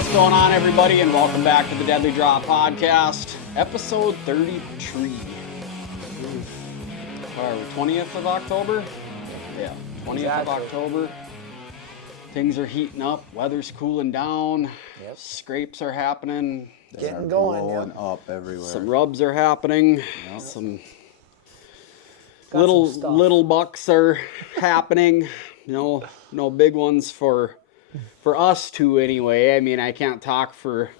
what's going on, everybody, and welcome back to the Deadly Draw Podcast, episode 33. What are we, 20th of October? Yeah, 20th of October. Things are heating up, weather's cooling down, scrapes are happening. Getting going, blowing up everywhere. Some rubs are happening, some little bucks are happening. No big ones for us two anyway. I mean, I can't talk for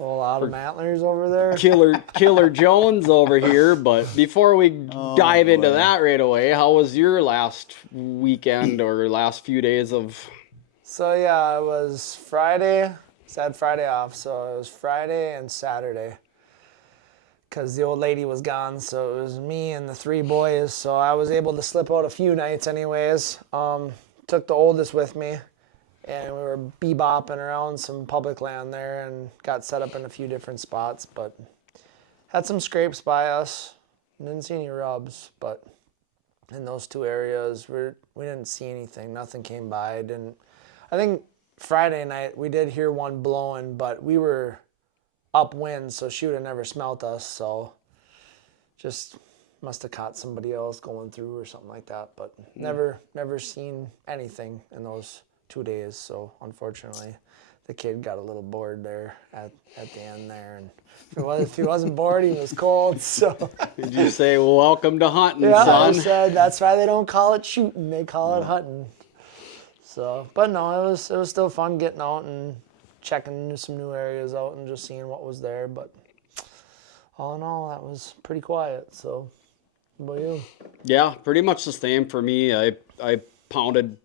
a lot of antlers over there. Killer Jones over here, but before we dive into that right away, how was your last weekend or last few days of? So yeah, it was Friday. I had Friday off, so it was Friday and Saturday. Because the old lady was gone, so it was me and the three boys. So I was able to slip out a few nights anyways. Took the oldest with me, and we were bebopping around some public land there and got set up in a few different spots, but had some scrapes by us. Didn't see any rubs, but in those two areas, we didn't see anything. Nothing came by. I think Friday night we did hear one blowing, but we were upwind, so she would have never smelt us. So just must have caught somebody else going through or something like that. But never seen anything in those 2 days. So unfortunately, the kid got a little bored there at the end there. And if he wasn't bored, he was cold. So Did you say, well, welcome to hunting, yeah, son? I said that's why they don't call it shooting; they call it hunting. So, but no, it was still fun getting out and checking some new areas out and just seeing what was there. But all in all, that was pretty quiet. So, what about you? Yeah, pretty much the same for me. I pounded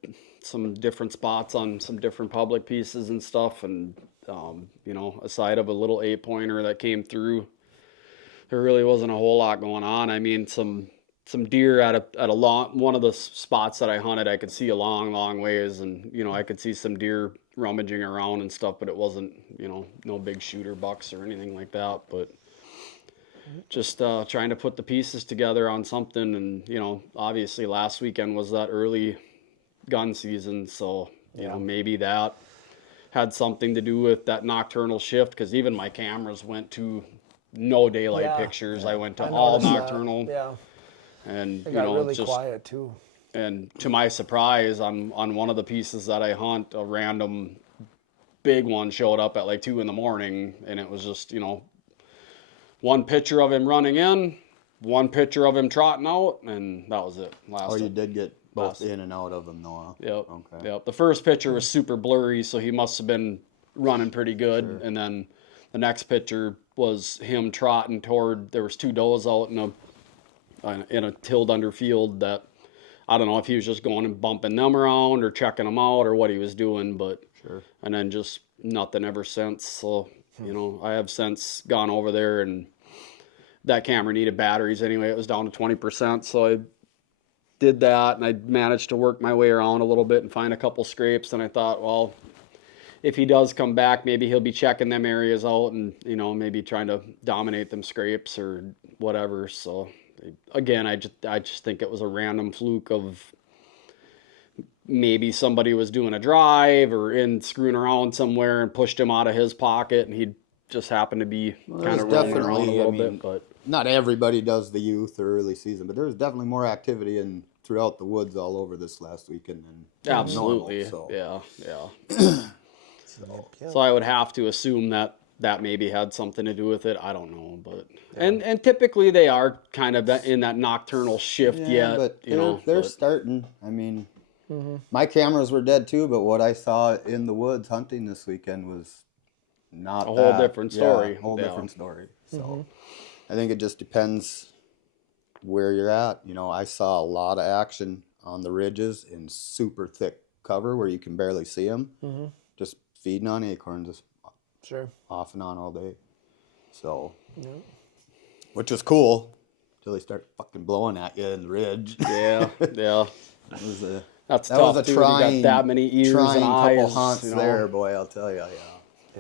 some different spots on some different public pieces and stuff, and aside of a little 8-pointer that came through, there really wasn't a whole lot going on. I mean, some deer at a long one of the spots that I hunted, I could see a long ways, and I could see some deer rummaging around and stuff, but it wasn't no big shooter bucks or anything like that. But just trying to put the pieces together on something, and obviously last weekend was that early gun season, so maybe that had something to do with that nocturnal shift, because even my cameras went to no daylight pictures. I went to all nocturnal. And it got really quiet too. And to my surprise, on one of the pieces that I hunt, a random big one showed up at like 2 a.m, and it was just one picture of him running in, one picture of him trotting out, and that was it. You did get both in and out of them, though. Huh? Yep. Okay. Yep. The first picture was super blurry, so he must have been running pretty good. Sure. And then the next picture was him trotting toward. There was 2 does out in a tilled under field that I don't know if he was just going and bumping them around or checking them out or what he was doing, but sure. And then just nothing ever since. So I have since gone over there, and that camera needed batteries anyway. It was down to 20%, so I did that, and I managed to work my way around a little bit and find a couple scrapes. And I thought, well, if he does come back, maybe he'll be checking them areas out and maybe trying to dominate them scrapes or whatever. So again, I just think it was a random fluke of maybe somebody was doing a drive or screwing around somewhere and pushed him out of his pocket, and he just happened to be kind of roaming around a little bit. But not everybody does the youth or early season, but there's definitely more activity throughout the woods all over this last weekend than absolutely normal, so. Yeah. So I would have to assume that maybe had something to do with it. I don't know, but and typically they are kind of in that nocturnal shift yet. But they're starting. I mean, my cameras were dead too, but what I saw in the woods hunting this weekend was not a whole different story. Yeah, a whole different story. So I think it just depends where you're at. I saw a lot of action on the ridges in super thick cover where you can barely see them. Just feeding on acorns. Sure. Off and on all day. So, which was cool until they start fucking blowing at you in the ridge. Yeah. That's that tough. Was a trying, you got that many ears and eyes. Couple hunts there, boy. I'll tell you. Yeah.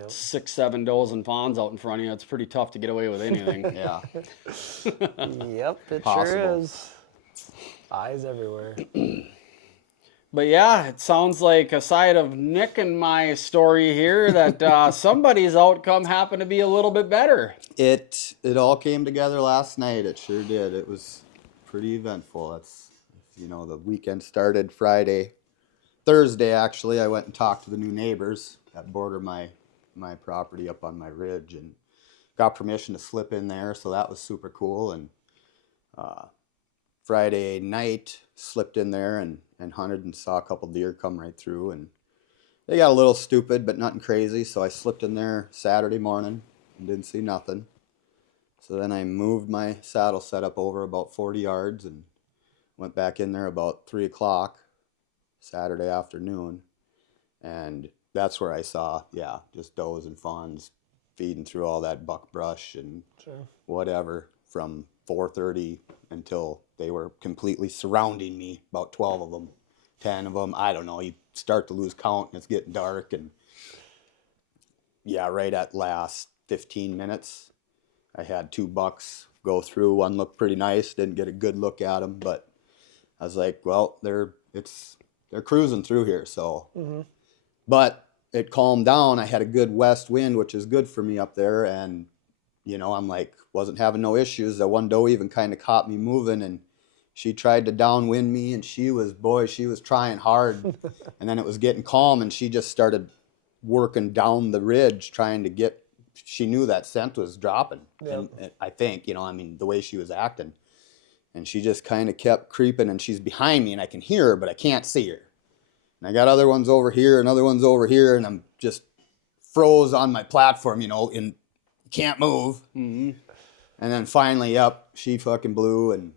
6-7 does and fawns out in front of you. It's pretty tough to get away with anything. Yeah. Yep, it sure is. Eyes everywhere. But yeah, it sounds like aside of Nick and my story here, that somebody's outcome happened to be a little bit better. It all came together last night. It sure did. It was pretty eventful. It's, you know, the weekend started Thursday actually. I went and talked to the new neighbors that border my property up on my ridge and got permission to slip in there. So that was super cool. And Friday night slipped in there and hunted and saw a couple deer come right through, and they got a little stupid, but nothing crazy. So I slipped in there Saturday morning and didn't see nothing. So then I moved my saddle setup over about 40 yards and went back in there about 3 o'clock Saturday afternoon. And that's where I saw, yeah, just does and fawns feeding through all that buck brush and Sure. whatever from 4:30 until they were completely surrounding me, about 12 of them, 10 of them. I don't know. You start to lose count and it's getting dark. And yeah, right at last 15 minutes, I had 2 bucks go through. One looked pretty nice. Didn't get a good look at him, but I was like, well, they're cruising through here. So, but it calmed down. I had a good west wind, which is good for me up there. And, you know, I'm like, wasn't having no issues. The one doe even kind of caught me moving, and she tried to downwind me, and she was trying hard. And then it was getting calm, and she just started working down the ridge trying to get, she knew that scent was dropping. Yep. And I think, you know, I mean, the way she was acting. And she just kind of kept creeping, and she's behind me, and I can hear her, but I can't see her. And I got other ones over here and other ones over here, and I'm just froze on my platform, you know, and can't move. Mm-hmm. And then finally, up, she fucking blew, and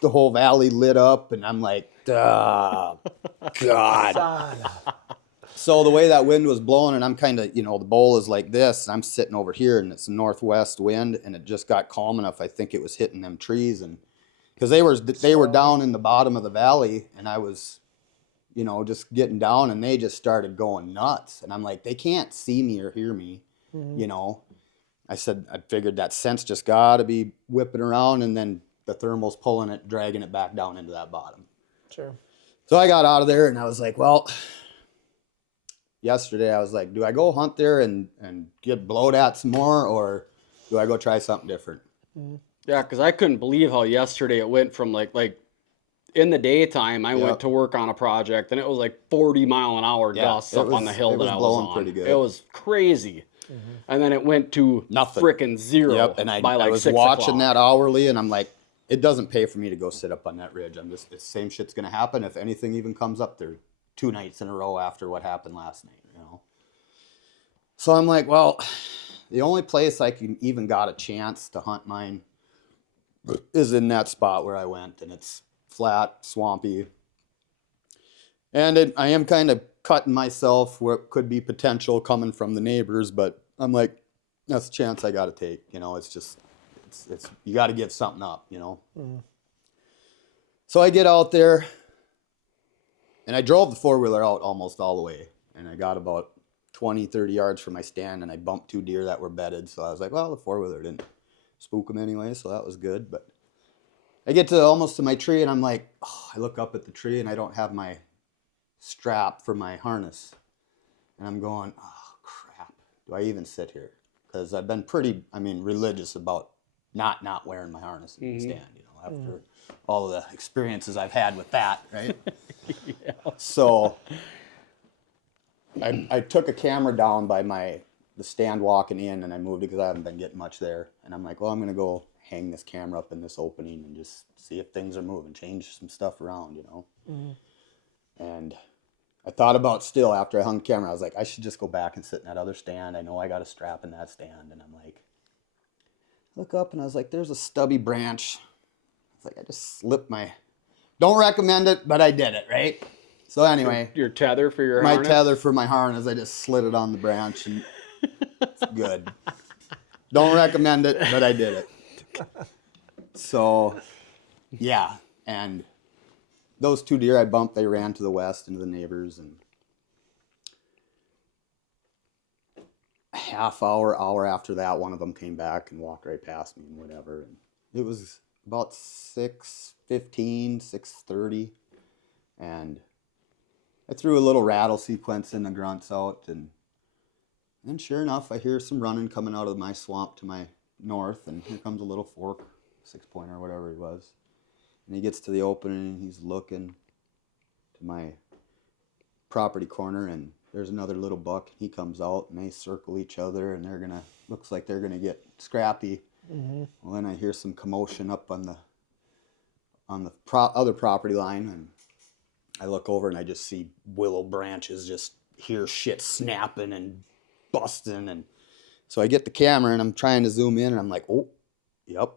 the whole valley lit up, and I'm like, oh, God. Son. So the way that wind was blowing, and I'm kind of, you know, the bowl is like this, and I'm sitting over here, and it's a northwest wind, and it just got calm enough. I think it was hitting them trees, and because they were down in the bottom of the valley, and I was, you know, just getting down, and they just started going nuts, and I'm like, they can't see me or hear me, you know. I figured that scent's just got to be whipping around, and then the thermal's pulling it, dragging it back down into that bottom. Sure. So I got out of there, and I was like, well, yesterday I was like, do I go hunt there and get blowed at some more, or do I go try something different? Yeah, because I couldn't believe how yesterday it went from like in the daytime I went to work on a project and it was like 40-mile-an-hour gusts up on the hill that I was blowing on. pretty good. It was crazy. And then it went to Nothing. Frickin' zero. Yep, and by like I was 6 watching o'clock. that hourly, and I'm like, it doesn't pay for me to go sit up on that ridge. It's the same shit's gonna happen if anything even comes up there 2 nights in a row after what happened last night, you know. So I'm like, well, the only place I can even got a chance to hunt mine is in that spot where I went, and it's flat, swampy, and I am kind of cutting myself where it could be potential coming from the neighbors, but I'm like, that's a chance I got to take. You know, it's just, it's you got to give something up, you know. So I get out there, and I drove the 4-wheeler out almost all the way, and I got about 20, 30 yards from my stand, and I bumped 2 deer that were bedded. So I was like, well, the 4-wheeler didn't spook them anyway, so that was good. But I get to almost to my tree, and I'm like, oh, I look up at the tree, and I don't have my strap for my harness. And I'm going, oh, crap. Do I even sit here? Because I've been pretty, religious about not wearing my harness in the stand, you know, after all of the experiences I've had with that, right? Yeah. So I took a camera down by the stand walking in, and I moved it because I haven't been getting much there. And I'm like, well, I'm going to go hang this camera up in this opening and just see if things are moving, change some stuff around, you know. And I thought about still after I hung the camera, I was like, I should just go back and sit in that other stand. I know I got a strap in that stand. And I'm like, look up, and I was like, there's a stubby branch. It's like, I just slipped don't recommend it, but I did it, right? So anyway, Your tether for your my harness? tether for my harness, I just slid it on the branch, and it's good. Don't recommend it, but I did it. So, yeah, and those 2 deer I bumped, they ran to the west into the neighbors, and a half hour after that, one of them came back and walked right past me and whatever. And it was about 6:15, 6:30, And I threw a little rattle sequence in the grunts out, and then sure enough, I hear some running coming out of my swamp to my north, and here comes a little fork, 6-pointer, whatever he was. And he gets to the opening, and he's looking to my property corner, and there's another little buck. He comes out, and they circle each other, and looks like they're gonna get scrappy. Well, then I hear some commotion up on the other property line, and I look over and I just see willow branches, just hear shit snapping and busting. And so I get the camera and I'm trying to zoom in, and I'm like, oh, yep,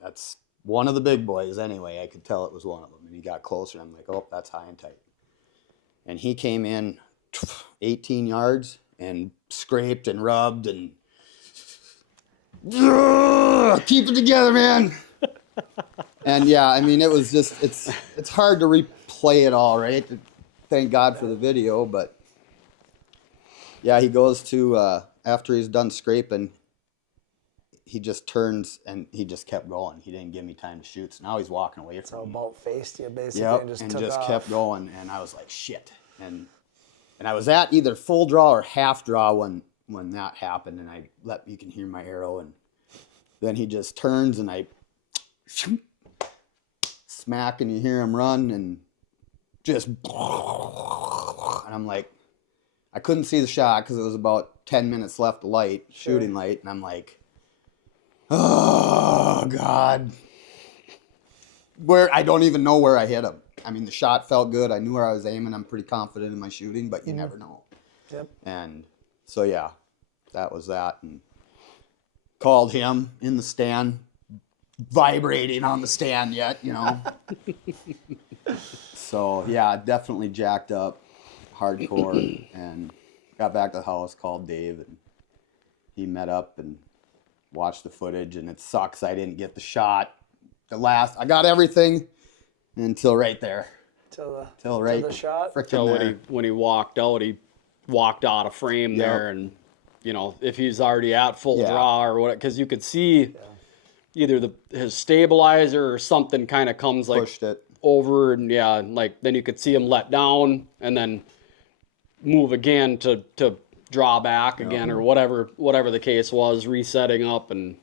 that's one of the big boys anyway. I could tell it was one of them. And he got closer, and I'm like, oh, that's high and tight. And he came in 18 yards and scraped and rubbed and keep it together, man. And yeah, I mean, it was just, it's hard to replay it all, right? Thank God for the video, but yeah, he goes to, after he's done scraping, he just turns and he just kept going. He didn't give me time to shoot, so now he's walking away So from me. about faced you basically, Yep, and just and took just off. kept going, and I was like, shit. And I was at either full draw or half draw when that happened, and you can hear my arrow, and then he just turns, and I smack, and you hear him run, and just, and I'm like, I couldn't see the shot because it was about 10 minutes left of light, shooting light, and I'm like, oh God, I don't even know where I hit him. I mean, the shot felt good. I knew where I was aiming. I'm pretty confident in my shooting, but you never know. Yep. And so yeah, that was that, and called him in the stand, vibrating on the stand yet, you know. So yeah, definitely jacked up, hardcore, and got back to the house, called Dave, and he met up and watched the footage, and it sucks I didn't get the shot. I got everything until right there. Till right the shot. frickin' So there. when he walked out of frame there, and you know, if he's already at full draw or what, because you could see either his stabilizer or something kind of comes like Pushed it. over, and like then you could see him let down and then move again to draw back again or whatever the case was, resetting up, and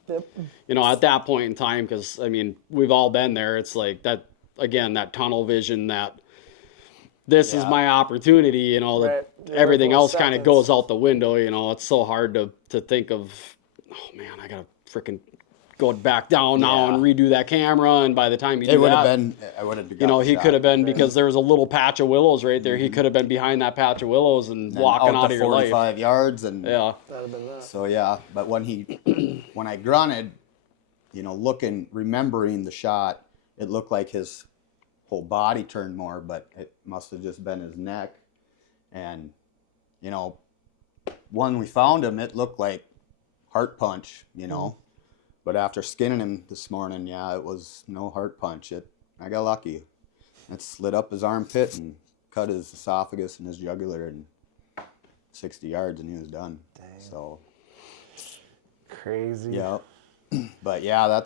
you know, at that point in time, because I mean, we've all been there. It's like that again, that tunnel vision, that this is my opportunity, you know, that everything else kind of goes out the window. You know, it's so hard to think of, oh man, I gotta freaking go back down now and redo that camera, and by the time you do that, I would have, you know, he could have been, because there was a little patch of willows right there. He could have been behind that patch of willows and walking out of your life. 45 yards, and Yeah. That'd have been that. so yeah. But when I grunted, you know, remembering the shot, it looked like his whole body turned more, but it must have just been his neck. And you know, when we found him, it looked like heart punch, you know. But after skinning him this morning, it was no heart punch. I got lucky. It slid up his armpit and cut his esophagus and his jugular in 60 yards, and he was done. Dang. So crazy. yeah. But yeah, that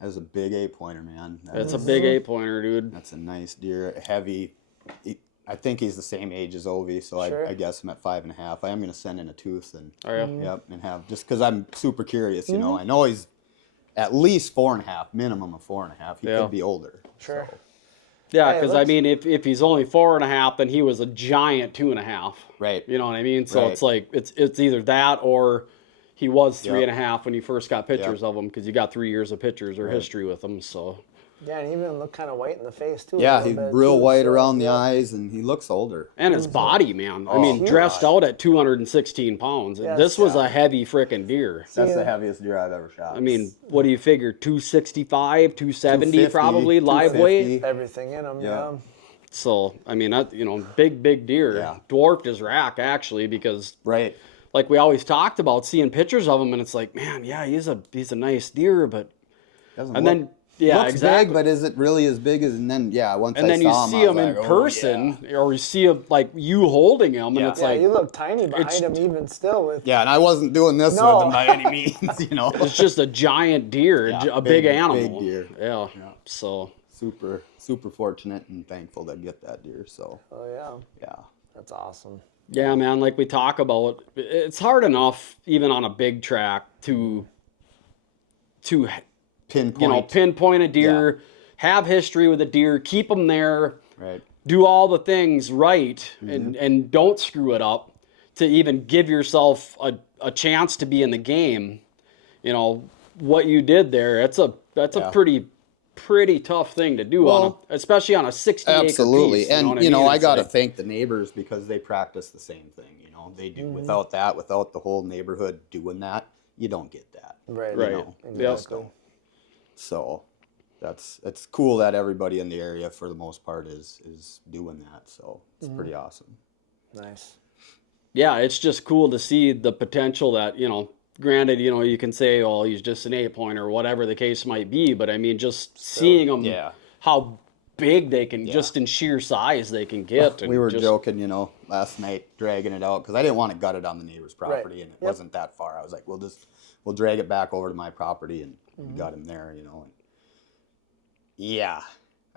was a big 8-pointer, man. That's a big 8-pointer, dude. That's a nice deer, heavy. I think he's the same age as Ovi, so I guess I'm at 5.5. I am going to send in a tooth and and have, just because I'm super curious, you know. I know he's at least 4.5, minimum of 4.5. He could be older. Sure. So. Yeah, because I mean, if he's only 4.5, then he was a giant 2.5. Right. You know what I mean? So it's like it's either that or he was 3.5 when you first got pictures of him, because you got 3 years of pictures or history with him. So. Yeah, and he even looked kind of white in the face too. Yeah, he's real white around the eyes, and he looks older. And his body, man. I mean, dressed out at 216 pounds. Yes. This was a heavy freaking deer. That's the heaviest deer I've ever shot. I mean, what do you figure? 265, 270 250, probably live weight. Everything in him. Yeah. So I mean, big deer. Yeah. Dwarfed his rack actually, because right. like we always talked about seeing pictures of him, and it's like, man, he's a nice deer, but then. Yeah, looks exactly. big, but is it really as big as? And then once and I then you saw him, see I was him in like, oh, person, or you see him like you holding him, and it's Yeah, like you look tiny behind him even still with. Yeah, and I wasn't doing this with him by any means, you know. it's just a giant deer, a big animal. Big deer. Yeah. So super, super fortunate and thankful to get that deer. So, Oh yeah, yeah. that's awesome. Yeah, man, like we talk about, it's hard enough even on a big track to Pinpoint. pinpoint a deer, have history with a deer, keep them there, Right. do all the things right, and don't screw it up to even give yourself a chance to be in the game. What you did there, that's a Yeah. pretty tough thing to do Well, especially on a 60-acre Absolutely. piece. You know And, what I mean? I It's got to like, thank the neighbors because they practice the same thing. They do. Without that, without the whole neighborhood doing that, you don't get that. Right. Right. You Yep. just don't. So it's cool that everybody in the area for the most part is doing that. So it's pretty awesome. Nice. yeah, it's just cool to see the potential that, granted, you can say, oh, he's just an 8-pointer or whatever the case might be, but I mean, just seeing them, Yeah. how big they can, Yeah. just in sheer size they can get. And We were just, joking, last night, dragging it out because I didn't want to gut it on the neighbor's property, and it wasn't that far. I was like, we'll drag it back over to my property and got him there, And yeah,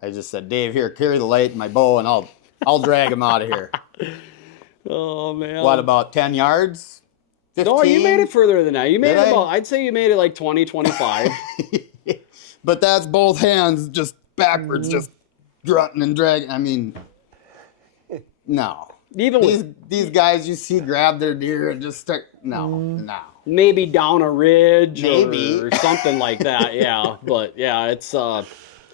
I just said, Dave, here, carry the light and my bow, and I'll drag him out of here. Oh, man. What, about 10 yards? 15? No, you made it further than that. You made Did it I? about, I'd say you made it like 20, 25. But that's both hands just backwards, just grunting and dragging. I mean, no. Even with These guys you see grab their deer and just start, no. maybe down a ridge Maybe. or something like that. Yeah. But yeah, it's,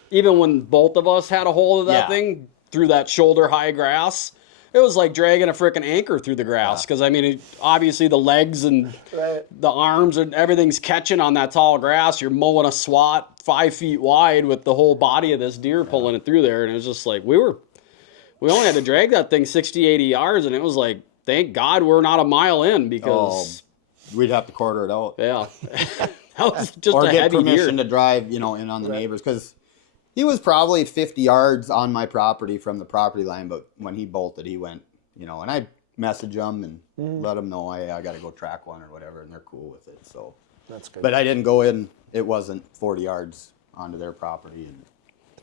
even when both of us had a hold of that Yeah. thing through that shoulder high grass, it was like dragging a freaking anchor through the grass. Because, I mean, obviously the legs and the arms and everything's catching on that tall grass. You're mowing a swat 5 feet wide with the whole body of this deer pulling it through there. And it was just like, we only had to drag that thing 60, 80 yards. And it was like, thank God we're not a mile in because, We'd have to quarter it out. yeah, that was just Or a get heavy permission deer. to drive, in on the neighbors. Because he was probably 50 yards on my property from the property line, but when he bolted, he went, and I messaged him and let him know I got to go track one or whatever, and they're cool with it. So, That's good. but I didn't go in. It wasn't 40 yards onto their property, and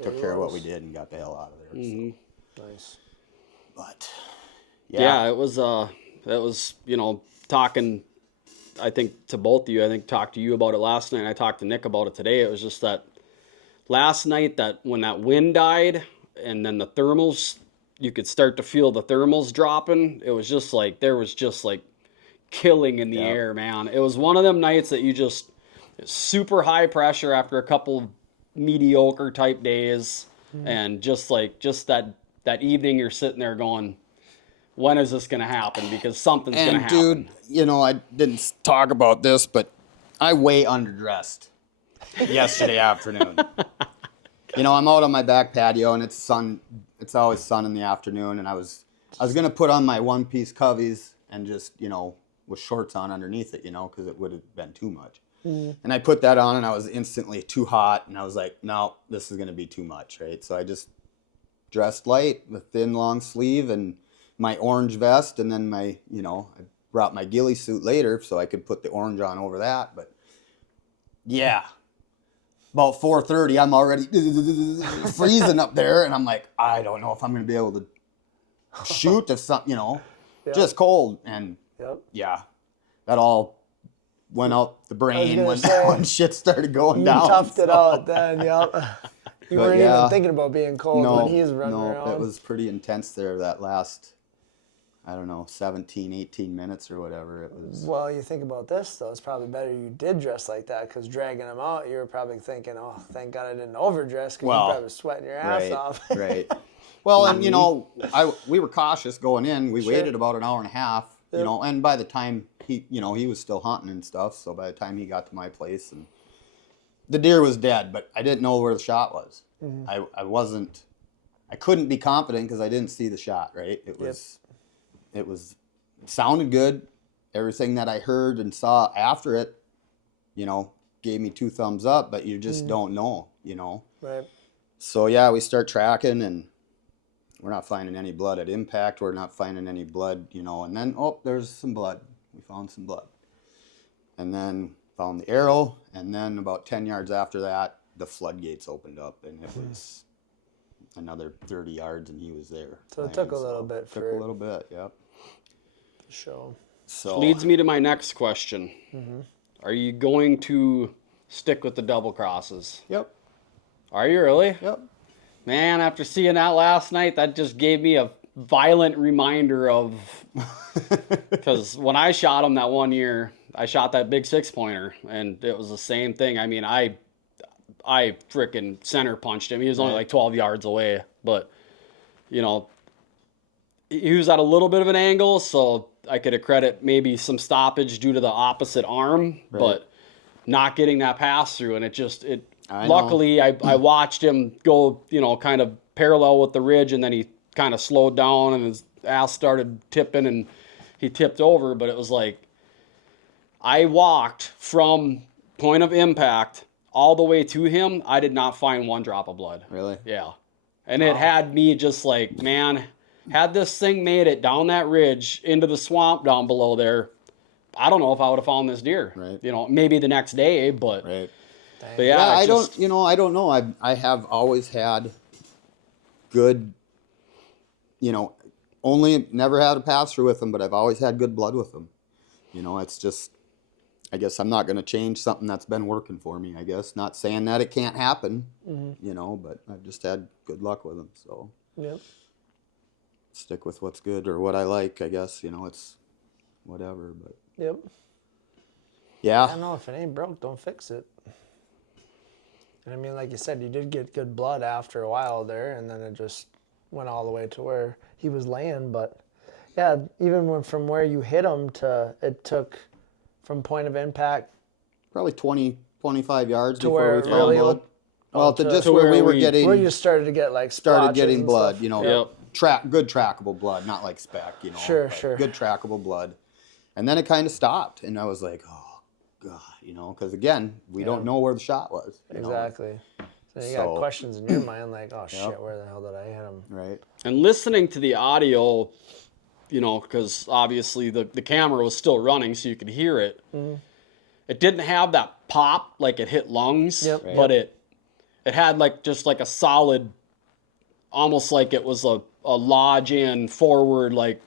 took care of what we did and got the hell out of there. So. Nice. But Yeah, it was, talking, I think, to both of you. I think talked to you about it last night. I talked to Nick about it today. It was just that last night that when that wind died and then the thermals, you could start to feel the thermals dropping. It was just like, there was just like killing in the air, man. It was one of them nights that you just, super high pressure after a couple mediocre type days. And just that evening you're sitting there going, when is this going to happen? Because something's going to And happen. dude, I didn't talk about this, but I way underdressed yesterday afternoon. I'm out on my back patio and it's always sun in the afternoon, and I was gonna put on my one-piece coveys and just, with shorts on underneath it, because it would have been too much. And I put that on and I was instantly too hot, and I was like, no, this is gonna be too much, right? So I just dressed light with thin long sleeve and my orange vest, and then I brought my ghillie suit later so I could put the orange on over that. But yeah, about 4:30, I'm already freezing up there, and I'm like, I don't know if I'm gonna be able to shoot if something, just cold. And yeah, that all went out the brain when shit started going You down. toughed it out then, yep. You But weren't yeah. even thinking about being cold when he's running around. It was pretty intense there that last, I don't know, 17, 18 minutes or whatever it was. Well, you think about this, though. It's probably better you did dress like that, because dragging him out, you were probably thinking, oh, thank God I didn't overdress, because you probably sweating your ass off. Right. Well, and, we were cautious going in. We waited about an hour and a half, and by the time he was still hunting and stuff, so by the time he got to my place, and the deer was dead, but I didn't know where the shot was. I couldn't be confident because I didn't see the shot, right? It sounded good. Everything that I heard and saw after it, gave me 2 thumbs up, but you just don't know, Right. So yeah, we start tracking and we're not finding any blood at impact. We're not finding any blood, and then, there's some blood. We found some blood. And then found the arrow, and then about 10 yards after that, the floodgates opened up, and it was another 30 yards and he was there. So it took a little bit Took for a little bit, yep. the show. So Leads me to my next question. Are you going to stick with the double crosses? Yep, Are you really? yep. Man, after seeing that last night, that just gave me a violent reminder of, because when I shot him that one year, I shot that big 6-pointer, and it was the same thing. I mean, I freaking center punched him. He was only like 12 yards away, but you know, he was at a little bit of an angle, so I could accredit maybe some stoppage due to the opposite arm, but not getting that pass through, and luckily I watched him go, kind of parallel with the ridge, and then he kind of slowed down and his ass started tipping and he tipped over, but it was like I walked from point of impact all the way to him. I did not find one drop of blood. Really? Yeah. And it had me just like, man, had this thing made it down that ridge into the swamp down below there, I don't know if I would have found this deer. Right. Maybe the next day, but, Right. but yeah, I don't know. I have always had good, only never had a pass through with them, but I've always had good blood with them. It's just, I guess I'm not going to change something that's been working for me, I guess. Not saying that it can't happen, but I've just had good luck with them. So Yep. stick with what's good or what I like, I guess. It's whatever, but Yep. yeah. I don't know, if it ain't broke, don't fix it. And I mean, like you said, you did get good blood after a while there, and then it just went all the way to where he was laying. But yeah, even from where you hit him it took from point of impact Probably 20, 25 yards to before where we it found really blood. Well, to just to where where we were we- getting where you started to get like started splotches getting and blood, stuff. Yep. good trackable blood, not like speck, Sure, but sure. good trackable blood. And then it kind of stopped, and I was like, oh god, because again, we don't know where the shot was. Exactly. So you So- got questions in your mind like, oh shit, where the hell did I hit him? Right. And listening to the audio, because obviously the camera was still running so you could hear it. It didn't have that pop like it hit lungs, Yep. but it had like just like a solid, almost like it was a lodge in forward, like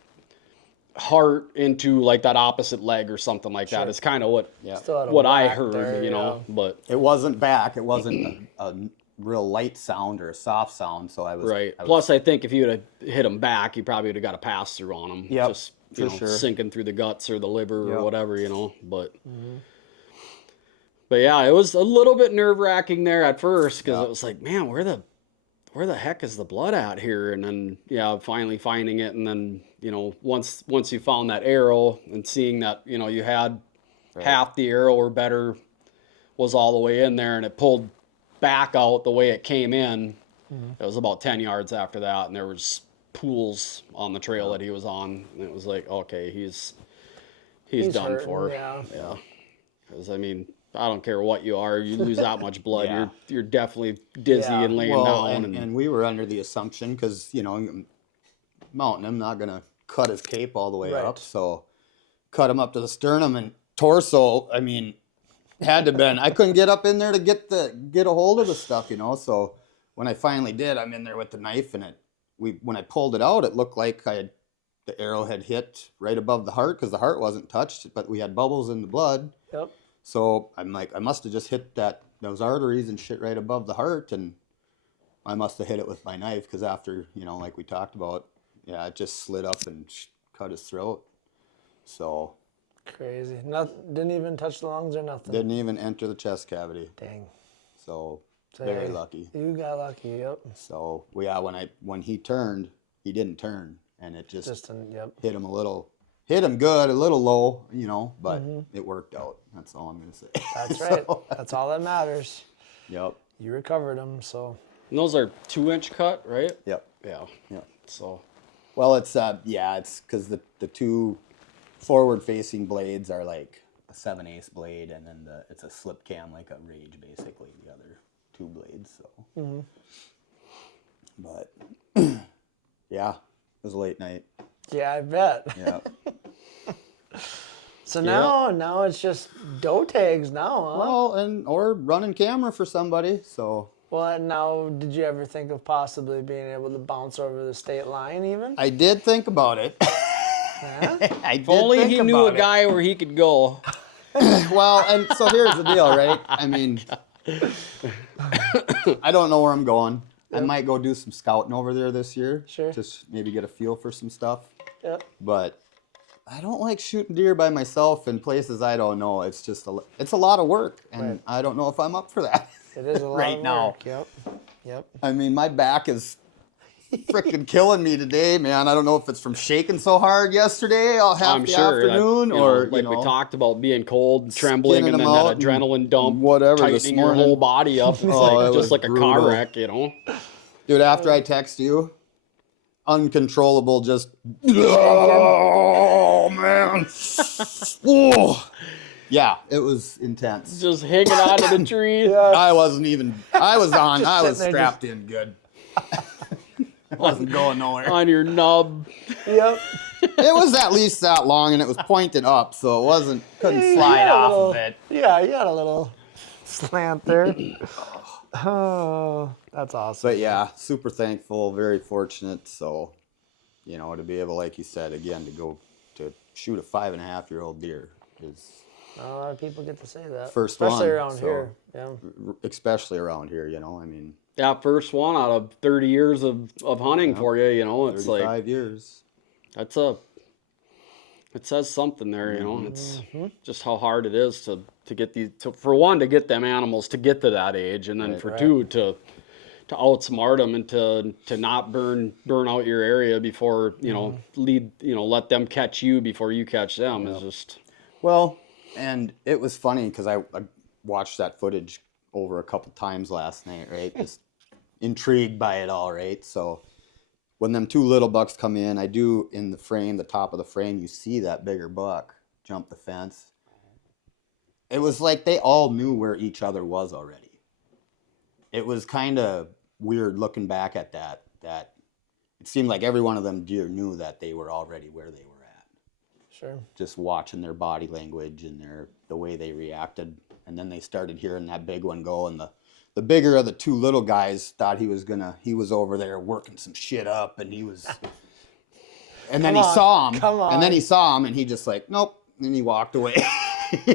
heart into like that opposite leg or something like that. It's kind of what Still had a what I whack heard, there, but It wasn't back. It wasn't a real light sound or a soft sound. So I was right. I was- Plus, I think if you would have hit him back, you probably would have got a pass through on him. Yep, Just for sure. sinking through the guts or the liver Yep. or whatever, But yeah, it was a little bit nerve wracking there at first because it was like, man, where the heck is the blood at here? And then finally finding it, and then once you found that arrow and seeing that you had half the arrow or better was all the way in there, and it pulled back out the way it came in. It was about 10 yards after that, and there was pools on the trail that he was on, and it was like, okay, he's done hurting, for. yeah. Because I mean, I don't care what you are, you lose that much blood, Yeah. you're definitely dizzy Yeah. and laying well, down. and we were under the assumption because mounting him, not gonna cut his cape all the way Right. up, so cut him up to the sternum and torso. I mean, had to been. I couldn't get up in there to get a hold of the stuff, So when I finally did, I'm in there with the knife, and when I pulled it out, it looked like the arrow had hit right above the heart because the heart wasn't touched, but we had bubbles in the blood. Yep. So I'm like, I must have just hit those arteries and shit right above the heart, and I must have hit it with my knife because after, like we talked about, it just slid up and cut his throat. So Crazy. Didn't even touch the lungs or nothing. didn't even enter the chest cavity. Dang. So So, very yeah, lucky. You got lucky. Yep. So when he turned, he didn't turn, and it just Yep. hit him good, a little low, but it worked out. That's all I'm gonna say. That's right. So, That's all that matters. yep. You recovered them, so And those are 2-inch cut, right? Yep. Yeah. Yep. So Well, it's it's because the two forward-facing blades are like a 7/8 blade, and then it's a slip cam like a Rage, basically the other two blades. So, but yeah, it was a late night. yeah, I bet. Yeah. So now it's just doe tags now, huh? Well, or running camera for somebody. So Well, now, did you ever think of possibly being able to bounce over the state line even? I did think about it. Yeah? I If only did he think knew a about it. guy where he could go. Well, and so here's the deal, right? I mean, I don't know where I'm going. I might go do some scouting over there this year. Sure. Just maybe get a feel for some stuff. Yep. But I don't like shooting deer by myself in places I don't know. It's just it's a lot of work, and Right. I don't know if I'm up for that. It is a lot Right of now. work. Yep. Yep. I mean, my back is freaking killing me today, man. I don't know if it's from shaking so hard yesterday all half I'm the sure afternoon, that, or like we talked about being cold, trembling, skinning and then them that out and adrenaline dump, whatever this tightening your morning. whole body up. It's Oh, it like was just like a car brutal. wreck, you know. Dude, after I text you, uncontrollable, just oh man, oh. Yeah, it was intense. Just hanging on to the tree. I wasn't even. I was on. I was sitting there strapped in good. I wasn't going nowhere. On your nub. Yep. It was at least that long, and it was pointed up, so it wasn't. Couldn't You slide had a off little- of it. Yeah, you had a little slant there. Oh, that's awesome. But yeah, super thankful, very fortunate. So, to be able, like you said, again, to go to shoot a 5.5-year-old deer is Not a lot of people get to say that. First especially one, around so- here. Yeah. especially around here. I mean, Yeah, first one out of 30 years of hunting for you, It's 35 like, years. it says something there, It's Mm-hmm. just how hard it is to get for one, to get them animals to get to that age, and then Right. for Right. two, to outsmart them and to not burn out your area before, let them catch you before you catch them is just. Well, and it was funny because I watched that footage over a couple times last night, right? Just intrigued by it all, right? So when them two little bucks come in, I do in the frame, the top of the frame, you see that bigger buck jump the fence. It was like they all knew where each other was already. It was kind of weird looking back at that it seemed like every one of them deer knew that they were already where they were at. Sure. Just watching their body language and the way they reacted. And then they started hearing that big one go, and the bigger of the two little guys thought he was over there working some shit up, and he was, and then Come he on, saw him, come and then on. he saw him, and he just like, nope, and he walked away.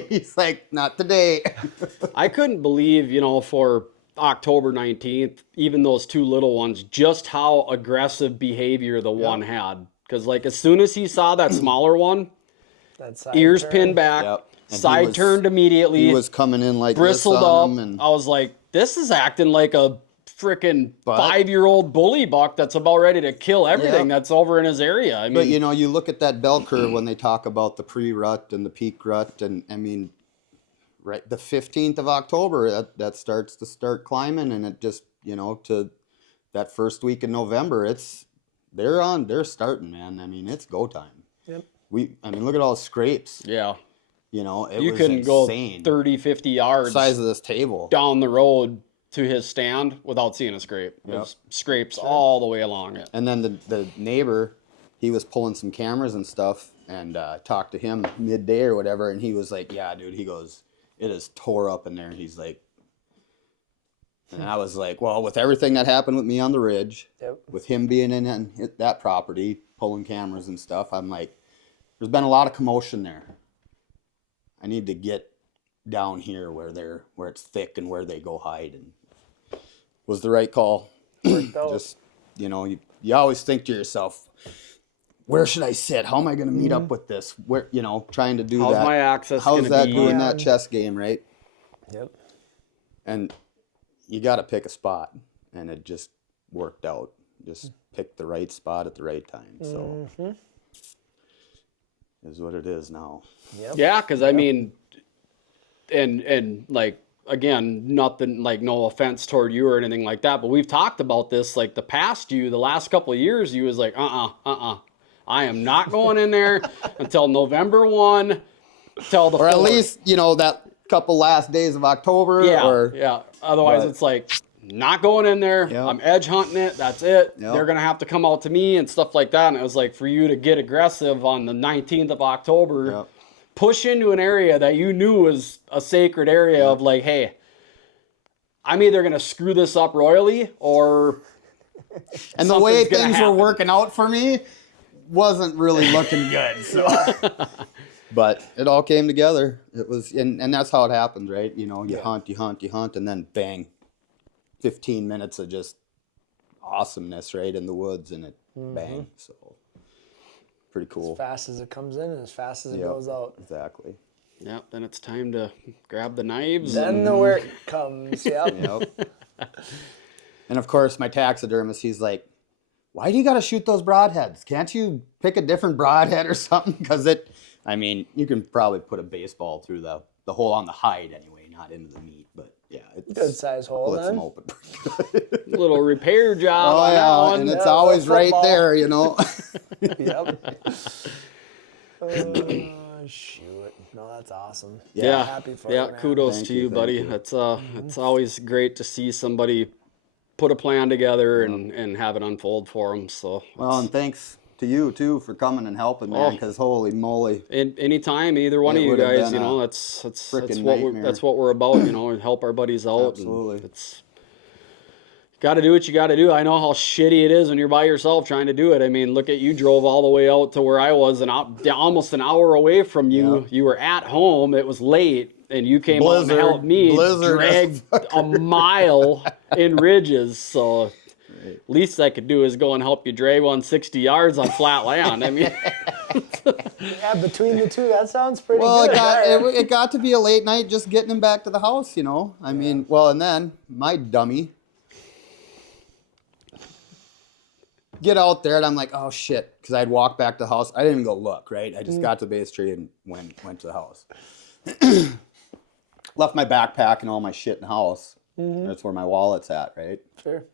He's like, not today. I couldn't believe, for October 19th, even those two little ones, just how aggressive behavior the one had. Because, like, as soon as he saw that smaller one, That side ears turn. pinned back, Yep. And he side was- turned immediately, He was coming in like bristled this up. on him, and I was like, this is acting like a freaking But- 5-year-old bully buck that's about ready to kill everything Yep. that's over in his area. I mean, But you look at that bell curve when they talk about the pre-rut and the peak rut, and I mean, right, the 15th of October, that starts to start climbing, and it just, to that first week in November, they're starting, man. I mean, it's go time. Yep. Look at all the scrapes. yeah, It you was couldn't insane. go 30, 50 yards Size of this table. down the road to his stand without seeing a scrape. There's scrapes all the way along it. And then the neighbor, he was pulling some cameras and stuff, and talked to him midday or whatever, and he was like, yeah, dude, he goes, it is tore up in there. He's like, and I was like, well, with everything that happened with me on the ridge, Yep. with him being in that property, pulling cameras and stuff, I'm like, there's been a lot of commotion there. I need to get down here where it's thick and where they go hide, and was the right call. Worked out. Just, you always think to yourself, where should I sit? How am I going to meet up with this? Where, trying to do How's that. my access How's gonna that be? doing that chess game, right? Yep. And you got to pick a spot, and it just worked out. Just pick the right spot at the right time. So is what it is now. Yep. Yeah, because I mean, and like, again, nothing, like, no offense toward you or anything like that, but we've talked about this, like, the last couple of years, you was like, I am not going in there until November 1, till the Or at 4th. least, that couple last days of October. Yeah. Otherwise, but- it's like, not going in there. Yep. I'm edge hunting it. That's it. Yep. They're going to have to come out to me and stuff like that. And it was like, for you to get aggressive on the 19th of October, Yep. push into an area that you knew was a sacred area of like, hey, I'm either going to screw this up royally or And the way something's gonna things were happen. working out for me wasn't really looking good. So, but it all came together. It was, and that's how it happens, right? You know, you hunt, and then bang, 15 minutes of just awesomeness right in the woods, and it bang. So, pretty cool. As fast as it comes in and as fast as it Yep, goes out. Exactly. Yep, then it's time to grab the knives. Then the work comes. Yep. Yep. And of course, my taxidermist, he's like, why do you got to shoot those broadheads? Can't you pick a different broadhead or something? Because I mean, you can probably put a baseball through the hole on the hide anyway, not into the meat. But yeah, it's Good size hole splits them then. open pretty good. Little repair job Oh on that yeah, one. and it's Yeah, always football. right there, you know. Yep. Shoot. No, that's awesome. Yeah, Happy for yeah. you, man. Kudos Thank to you, you, thank buddy. you. It's always great to see somebody put a plan together and have it unfold for them. So Well, and thanks to you too for coming and helping, man. Oh. Because holy moly, anytime either one It of you would have guys, been you know, a that's frickin' what nightmare. that's what we're about, you know, and help our buddies out. Absolutely. And it's got to do what you got to do. I know how shitty it is when you're by yourself trying to do it. I mean, look at you, drove all the way out to where I was and almost an hour away from you. Yeah. You were at home. It was late, and you came out and Blizzard- helped me blizzard drag a mile in ridges. So least I could do is go and help you drag one 60 yards on flat land. I mean, Yeah, between the two, that sounds pretty well, good. it got to be a late night just getting him back to the house, you know. I mean, well, and then my dummy get out there, and I'm like, oh shit, because I'd walk back to the house. I didn't even go look, right? I just got to the base tree and went to the house. Left my backpack and all my shit in the house. That's where my wallet's at, right? Sure.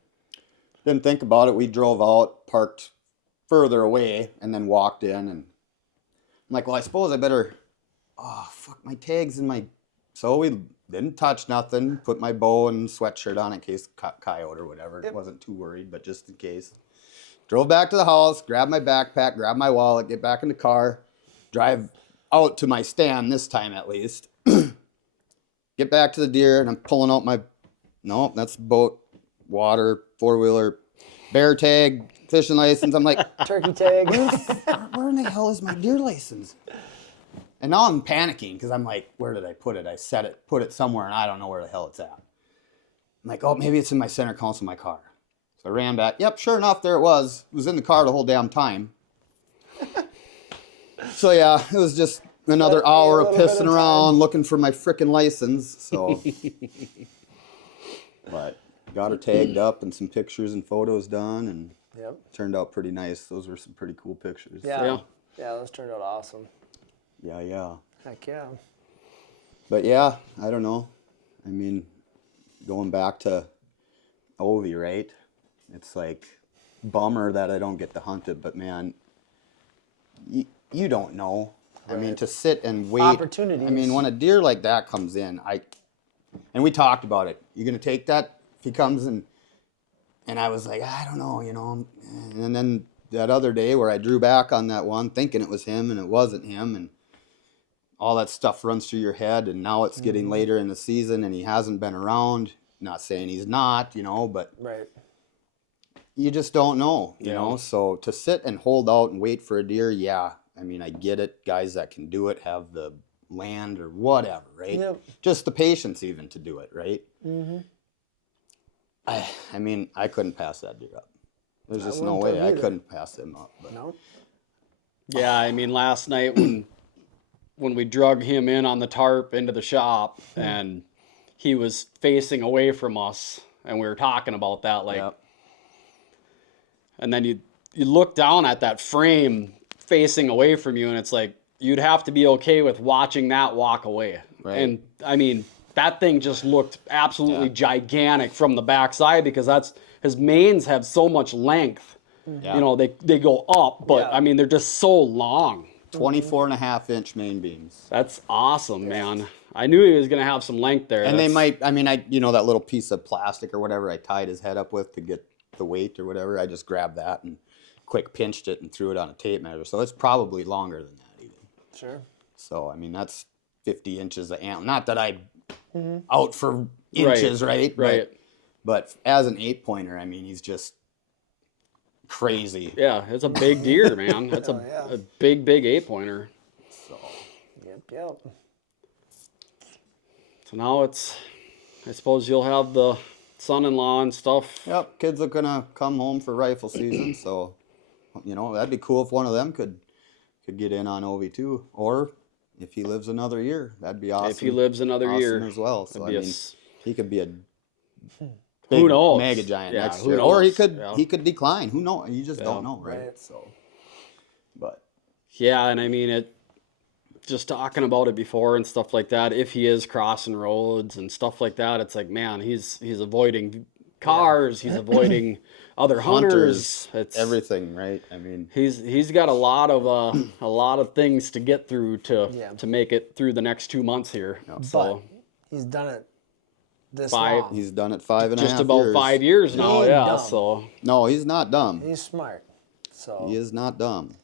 Didn't think about it. We drove out, parked further away, and then walked in. And I'm like, well, I suppose I better. Oh fuck, my tags and my. So we didn't touch nothing. Put my bow and sweatshirt on in case coyote or whatever. Wasn't too worried, but just in case. Drove back to the house, grabbed my backpack, grabbed my wallet, get back in the car, drive out to my stand this time at least. Get back to the deer, and I'm pulling out my. No, that's boat, water, four-wheeler, bear tag, fishing license. I'm like, Turkey tag. where in the hell is my deer license? And now I'm panicking because I'm like, where did I put it? I set it, put it somewhere, and I don't know where the hell it's at. I'm like, oh, maybe it's in my center console of my car. So I ran back. Yep, sure enough, there it was. It was in the car the whole damn time. So yeah, it was just another Spent a hour of little bit of pissing time. around looking for my frickin' license. So, but got her tagged up and some pictures and photos done, and Yep. turned out pretty nice. Those were some pretty cool pictures. Yeah. Yeah. Yeah, those turned out awesome. Yeah. Heck yeah. But yeah, I don't know. I mean, going back to Ovi, right? It's like bummer that I don't get to hunt it, but man, you don't know. I mean, to sit and wait. Opportunities. I mean, when a deer like that comes in, and we talked about it. You gonna take that if he comes in? And I was like, I don't know, you know. And then that other day where I drew back on that one, thinking it was him, and it wasn't him, and all that stuff runs through your head. And now it's getting later in the season, and he hasn't been around. Not saying he's not, you know, but Right. you just don't know, you know. So to sit and hold out and wait for a deer, yeah. I mean, I get it. Guys that can do it have the land or whatever, right? Yep. Just the patience even to do it, right? I mean, I couldn't pass that deer up. There's just no wouldn't way have I either. couldn't pass him up. But No. yeah. I mean, last night when we drug him in on the tarp into the shop and he was facing away from us, and we were talking about that, like, Yep. and then you look down at that frame facing away from you, and it's like you'd have to be okay with watching that walk away. Right. And I mean, that thing just looked absolutely gigantic from the backside because his manes have so much length. Yeah. You know, they go up, but Yeah. I mean, they're just so long. 24.5-inch main beams. That's awesome, man. I knew he was going to have some length there. And they That's- might, I mean, you know, that little piece of plastic or whatever I tied his head up with to get the weight or whatever, I just grabbed that and quick pinched it and threw it on a tape measure. So it's probably longer than that even. Sure. So, I mean, that's 50 inches of antler. Not that I out for inches, right? Right. But as an 8-pointer, I mean, he's just crazy. Yeah, it's a big deer, man. That's Oh, yeah. a big 8-pointer. So Yep. So now I suppose you'll have the son-in-law and stuff. yep, kids are gonna come home for rifle season, so that'd be cool if one of them could get in on OV too, or if he lives another year, that'd be awesome. If he lives another year as well. So I mean, he could be a big who knows? mega giant Yeah, next who year, or knows? he could decline. Who knows? You just don't know, right? Right. So, but Yeah, and I mean just talking about it before and stuff like that, if he is crossing roads and stuff like that, it's like, man, he's avoiding cars, he's avoiding other hunters. It's everything, right? I mean, he's got a lot of things to get through to make it through the next 2 months here. So He's done it this Five- long. he's done it 5.5 years. just about 5 years now, ain't yeah. dumb. So No, he's not dumb. He's smart. So He is not dumb.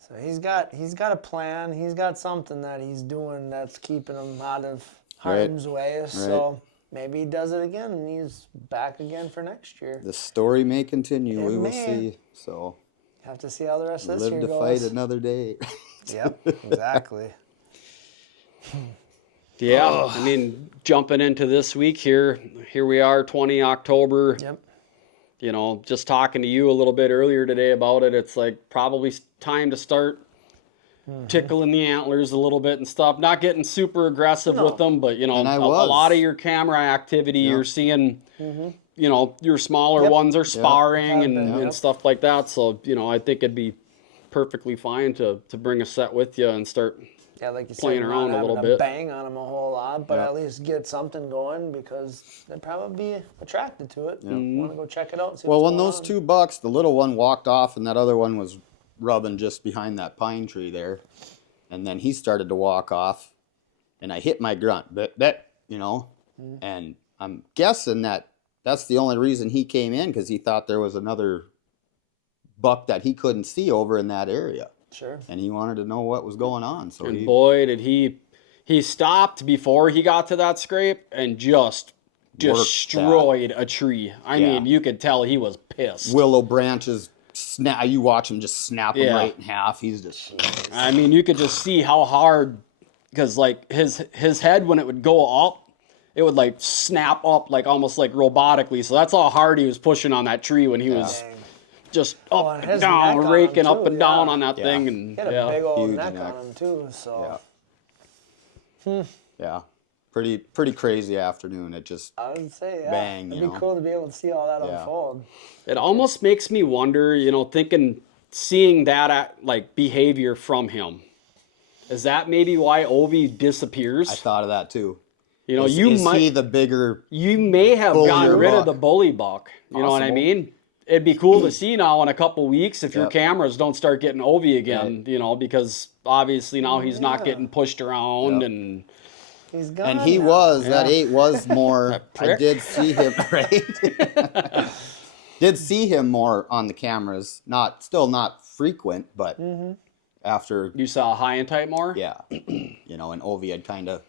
So he's got a plan. He's got something that he's doing that's keeping him out of harm's way. So maybe he does it again and he's back again for next year. The story may continue. We will may. see. So Have to see how the rest of this live year to goes. fight another day. Yep, exactly. yeah, I mean, jumping into this week here we are, 20 October. Yep. Just talking to you a little bit earlier today about it, it's like probably time to start tickling the antlers a little bit and stuff. Not getting super aggressive with them, but a lot of your camera activity, you're seeing, your smaller ones are sparring and stuff like that. So, I think it'd be perfectly fine to bring a set with you and start Yeah, like you said, playing not around a having little to bit. bang on them a whole lot, but at least get something going because they'd probably be attracted to it. Want to go check it out and see Well, what's when going those on. 2 bucks, the little one walked off and that other one was rubbing just behind that pine tree there. And then he started to walk off and I hit my grunt, and I'm guessing that's the only reason he came in, because he thought there was another buck that he couldn't see over in that area. Sure. And he wanted to know what was going on. So And boy, did he stopped before he got to that scrape and just destroyed a tree. I mean, you could tell he was pissed. willow branches snap. You watch him just snap them right in half. He's just. I mean, you could just see how hard, because like his head, when it would go up, it would like snap up like almost like robotically. So that's how hard he was pushing on that tree when he was just up and and his down, neck on raking him up too, and down on that thing. And He had a big old Huge neck neck. on him too, so Yeah, pretty crazy afternoon. It just I would say, bang, it'd be cool to be able to see all that Yeah. unfold. it almost makes me wonder, seeing that like behavior from him. Is that maybe why Ovi disappears? I thought of that too. Is he the bigger? You may have gotten bullier rid buck? of the bully buck. You know what I Possible. mean? It'd be cool to see now in a couple weeks if your cameras don't start getting Ovi again, because obviously now he's not getting pushed around and He's gone. And he now. was that 8 was more. I prick. did see him right. Did see him more on the cameras. Still not frequent, but after you saw high and tight more. and Ovi had kind of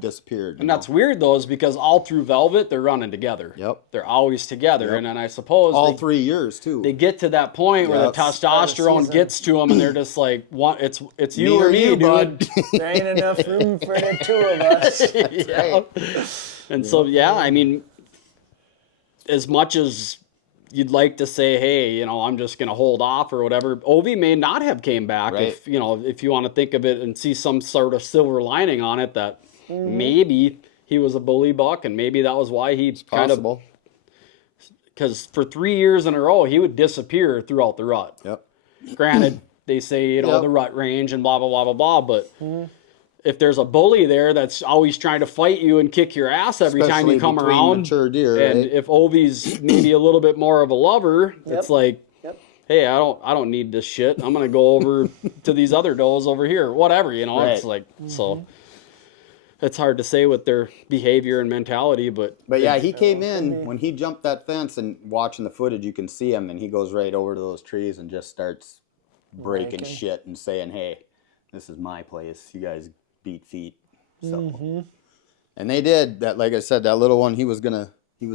disappeared. And that's weird though, is because all through Velvet they're running together. Yep. They're always together, and then I suppose all 3 years too. they get to that point where the Yep. testosterone season. gets to them, and they're just like, "What? It's you Me or or me, you, dude." bud. There ain't enough room for the 2 of us. Yeah. And so, I mean, as much as you'd like to say, hey, I'm just going to hold off or whatever, Ovi may not have came back Right. if you want to think of it and see some sort of silver lining on it, that maybe he was a bully buck and maybe that was why he kind of, Possible. because for 3 years in a row, he would disappear throughout the rut. Yep. Granted, they say, Yep. the rut range and blah, blah, blah, blah, blah, but if there's a bully there that's always trying to fight you and kick your ass every time Especially you come between around, mature deer, and right? if Ovi's maybe a little bit more of a lover, it's like, Yep. hey, I don't need this shit. I'm gonna go over to these other does over here, whatever, It's Right. like so. It's hard to say with their behavior and mentality, but But yeah, he came in when he jumped that fence, and watching the footage, you can see him, and he goes right over to those trees and just starts breaking Raking. shit and saying, "Hey, this is my place. You guys beat feet." So, And they did that. Like I said, that little one, he was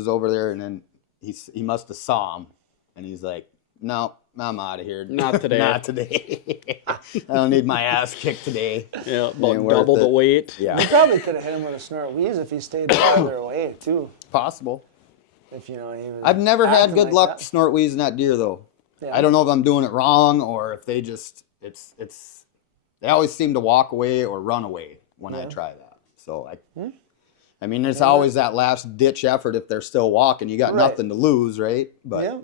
over there, and then he must have saw him, and he's like, no, I'm out of here. Not today. Not today. I don't need my ass kicked today. Yeah, Ain't about worth double the it. weight. Yeah, You probably could have hit him with a snort wheeze if he stayed farther away too. possible. If he was I've never had acting good like luck that. snort wheezing that deer though. Yeah. I don't know if I'm doing it wrong or if they just they always seem to walk away or run away when I try that. So I mean, it's always that last ditch effort if they're still walking. You got Right. nothing to lose, right? But Yeah.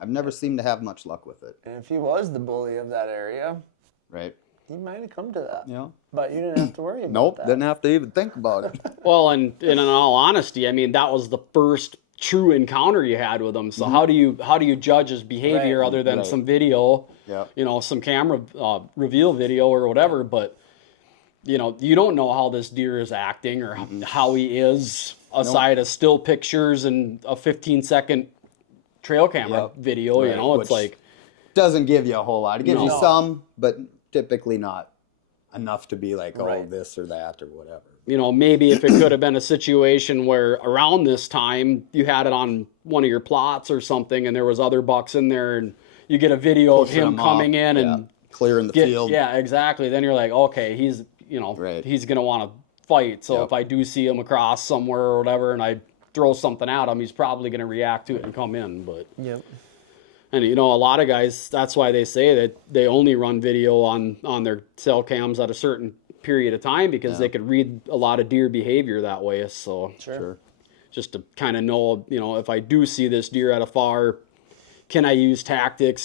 I've never seemed to have much luck with it, And if he was the bully of that area, right? he might have come to that. Yeah. But you didn't have to worry about Nope, that. didn't have to even think about it. Well, and in all honesty, I mean, that was the first true encounter you had with him. So how do you judge his behavior Right. other than Right. some video, Yep. some camera reveal video or whatever? But you don't know how this deer is acting or how he is aside of still pictures and a 15-second trail camera Yep. video. Right, It's which- like, Doesn't give you a whole lot. It gives you No. some, but typically not enough to be like, oh, Right. this or that or whatever. maybe if it could have been a situation where around this time you had it on one of your plots or something and there was other bucks in there and you get a video of Pushing him them coming off, in and clearing the field. yeah, exactly. Then you're like, okay, he's, Right. he's going to want to fight. So Yep. if I do see him across somewhere or whatever and I throw something at him, he's probably going to react to it and come in. But, Yep. and a lot of guys, that's why they say that they only run video on their cell cams at a certain period of time because they could read a lot of deer behavior that way. So Sure. just to kind of know, if I do see this deer at a far, can I use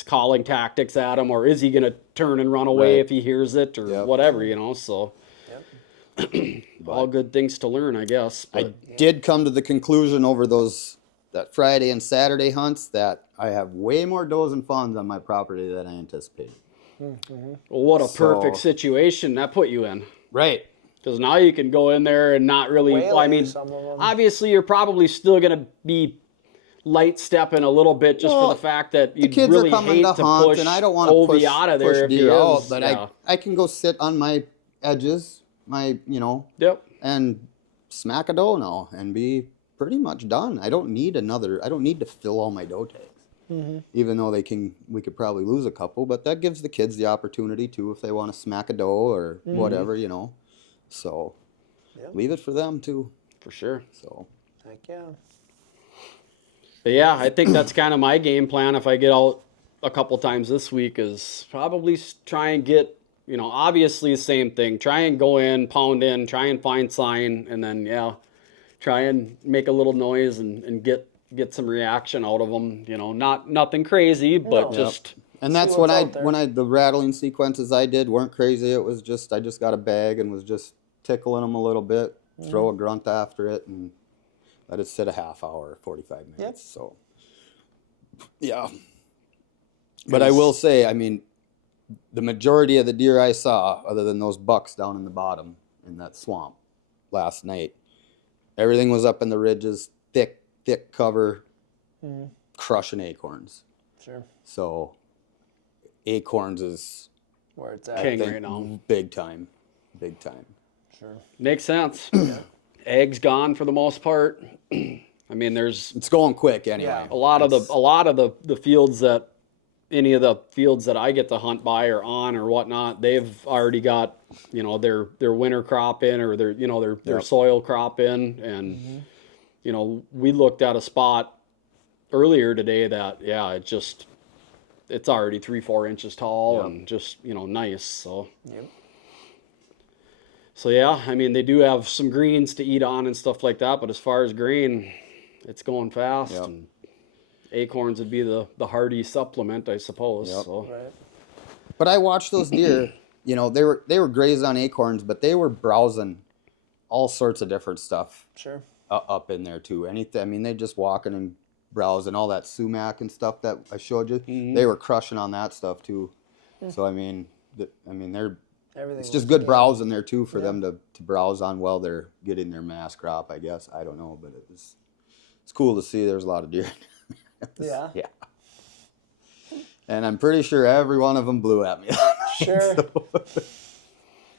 calling tactics at him, or is he going to turn and run away Right. if he hears it or Yep. whatever, so Yep. all good things to learn, I guess. But I did come to the conclusion over that Friday and Saturday hunts that I have way more does and fawns on my property than I anticipated. well, what a perfect So- situation that put you in. Right. Because now you can go in there and not really, well, I Waylay mean, some of 'em. obviously you're probably still going to be light stepping a little bit just Well, for the fact that The you kids really are coming hate to to hunt, push and I don't want to Obi push, out of there push if he deer out, is. but Yeah. I can go sit on my edges, Yep. and smack a doe now and be pretty much done. I don't need to fill all my doe tags. Even though we could probably lose a couple, but that gives the kids the opportunity too if they want to smack a doe or whatever, So Yep. leave it for them too. For sure. So Heck yeah. But yeah, I think that's kind of my game plan if I get out a couple times this week is probably try and get, obviously the same thing. Try and go in, pound in, try and find sign, and then, try and make a little noise and get some reaction out of them. Nothing crazy, but No. just, and that's what's when out there. the rattling sequences I did weren't crazy. It was just I just got a bag and was just tickling them a little bit, throw a grunt after it, and let it sit a half hour, 45 minutes. Yep. So yeah. But I will say, I mean, the majority of the deer I saw, other than those bucks down in the bottom in that swamp last night, everything was up in the ridges, thick cover, crushing acorns. Sure. So acorns is Where it's at. King. think, right now. big time. Sure. makes sense. Eggs gone for the most part. I mean, there's It's going quick anyway. Yeah. a lot of the fields that any of the fields that I get to hunt by or on or whatnot, they've already got, their winter crop in or their Yep. soil crop in. And, we looked at a spot earlier today that, it's already 3-4 inches tall Yep. and just, nice. So, Yep. I mean, they do have some greens to eat on and stuff like that. But as far as grain, it's going fast. Yep. And acorns would be the hearty supplement, I suppose. Yep. So. Right. But I watched those deer, they were grazing on acorns, but they were browsing all sorts of different stuff Sure. up in there too. Anything, I mean, they just walking and browsing all that sumac and stuff that I showed you. They were crushing on that stuff too. So I mean, Everything. it's was just good game. browsing there too for them to browse on while they're getting their mass crop. I guess I don't know, but it's cool to see. There's a lot of deer. Yeah. Yeah. And I'm pretty sure every one of them blew at me. Sure.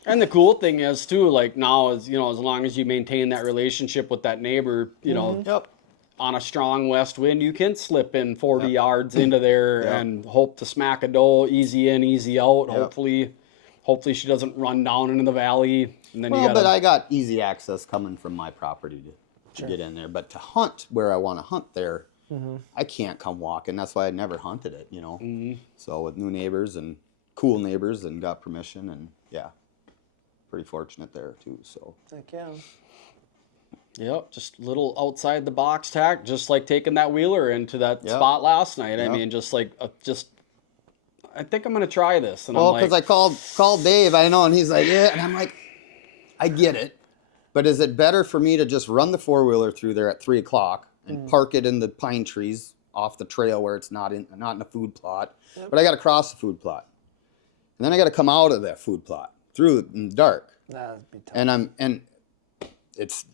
And the cool thing is too, like now is, as long as you maintain that relationship with that neighbor, Yep. on a strong west wind, you can slip in 40 Yep. yards into there Yep. and hope to smack a doe, easy in, easy out. Yep. Hopefully she doesn't run down into the valley, and then you Well, gotta. but I got easy access coming from my property to get in there. But to hunt where I want to hunt there, I can't come walking. That's why I never hunted it, So with new neighbors and cool neighbors and got permission and yeah, pretty fortunate there too. So Heck yeah. Yep, just little outside the box tack, just like taking that wheeler into that Yep. spot last night. I Yep. mean, I think I'm gonna try this. And well, I'm like, because I called Dave, I know, and he's like, yeah, and I'm like, I get it, but is it better for me to just run the 4-wheeler through there at 3:00 and park it in the pine trees off the trail where it's not in a food plot, but I got to cross the food plot, and then I got to come out of that food plot through in the dark, That'd be tough. and it's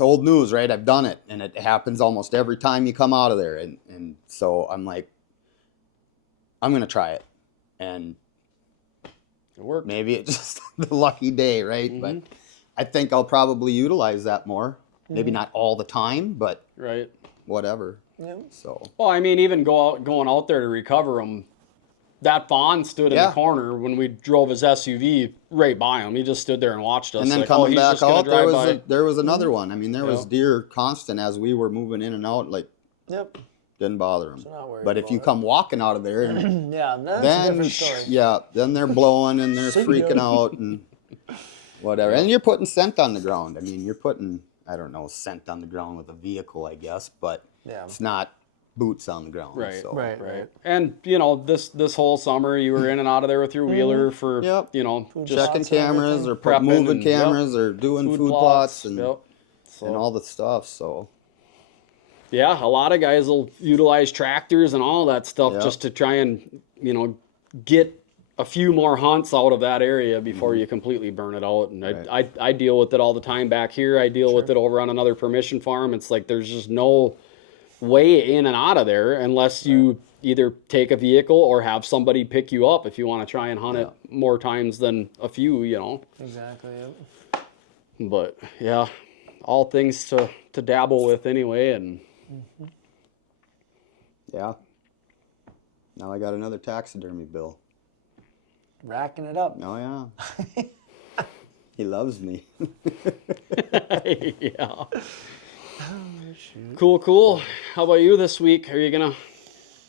old news, right? I've done it, and it happens almost every time you come out of there, and so I'm like, I'm gonna try it, and it worked. maybe it's just the lucky day, right? But I think I'll probably utilize that more. Maybe not all the time, but Right. whatever. Yeah. So Well, I mean, even going out there to recover him. That fawn stood in Yeah. the corner when we drove his SUV right by him. He just stood there and watched us. and then like, coming he's back just gonna out, drive by. there was another one. I mean, there was Yeah. deer constant as we were moving in and out. Like Yep. didn't bother them. So not worried But if you about it. come walking out of there, and Yeah, that's a then different story. then they're blowing and they're See ya. freaking out and whatever. And you're putting scent on the ground. I mean, you're putting, I don't know, scent on the ground with a vehicle, I guess, but Yeah. it's not boots on the ground. Right, So. Right. And this whole summer you were in and out of there with your wheeler for Yep. just Checking plots and cameras or everything. Prepping moving and- cameras or doing food plots and, Yep. So, and all the stuff. So yeah, a lot of guys will utilize tractors and all that stuff Yep. just to try and get a few more hunts out of that area before you completely burn it out. And Right. I deal with it all the time back here. I deal with it over on another permission farm. It's like there's just no way in and out of there unless you either take a vehicle or have somebody pick you up if you want to try and hunt it more times than a few, Exactly. Yep. But yeah, all things to dabble with anyway. And yeah. Now I got another taxidermy bill. Racking it up. Oh yeah. He loves me. yeah. Cool. How about you this week? Are you gonna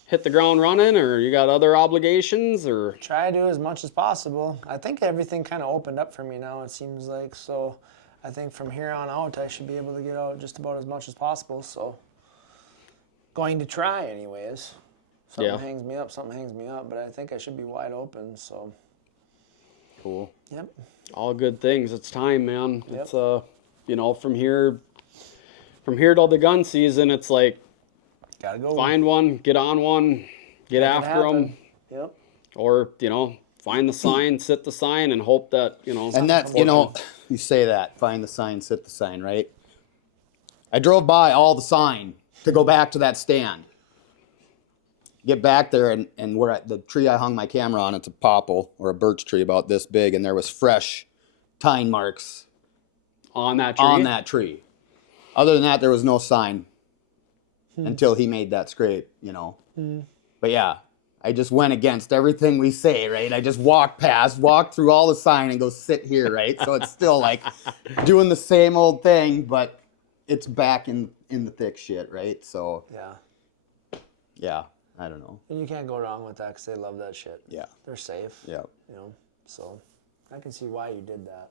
hit the ground running, or you got other obligations, or? Try to do as much as possible. I think everything kind of opened up for me now, it seems like. So I think from here on out, I should be able to get out just about as much as possible. So going to try anyways. Something hangs me up, but I think I should be wide open. So, Cool. yep. All good things. It's time, man. Yep. It's from here till the gun season, it's like Gotta go. find one, get on one, get Make it after them, happen. Yep. or find the sign, sit the sign, and hope that And that, you say that, find the sign, sit the sign, right? I drove by all the sign to go back to that stand. Get back there, and we're at the tree I hung my camera on. It's a popple or a birch tree about this big, and there was fresh tine marks on that tree. on that tree. Other than that, there was no sign until he made that scrape, But yeah, I just went against everything we say, right? I just walked through all the sign and go sit here, right? So it's still like doing the same old thing, but it's back in the thick shit, right? So yeah, I don't know. And you can't go wrong with that because they love that shit. Yeah, They're safe. yeah. So I can see why you did that.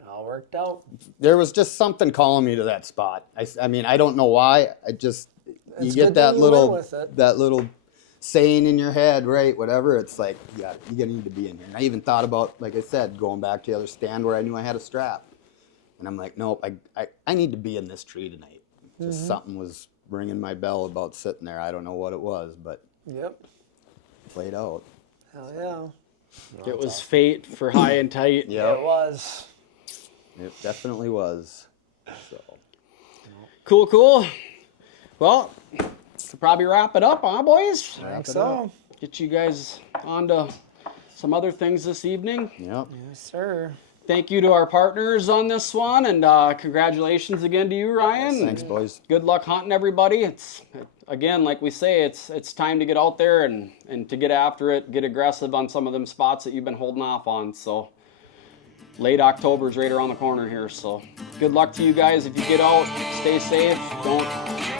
It all worked out. There was just something calling me to that spot. I mean, I don't know why. You It's get good that you went little with it. that little saying in your head, right? Whatever. It's like, you're gonna need to be in here. And I even thought about, like I said, going back to the other stand where I knew I had a strap. And I'm like, nope, I need to be in this tree tonight. Just something was ringing my bell about sitting there. I don't know what it was, but Yep. played out. Hell yeah. It was fate for high and tight. Yep. It was. It definitely was. So Cool. Well, we'll probably wrap it up, huh, boys? I think it so. Get you guys on to some other things this evening. Yep. Yes, sir. Thank you to our partners on this one, and congratulations again to you, Ryan. Thanks, boys. Good luck hunting, everybody. It's again, like we say, it's time to get out there and to get after it, get aggressive on some of them spots that you've been holding off on. So late October is right around the corner here. So good luck to you guys. If you get out, stay safe. Don't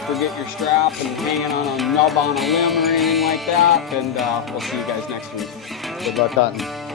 forget your strap and hanging on a nub on a limb or anything like that. And we'll see you guys next week. Good luck hunting.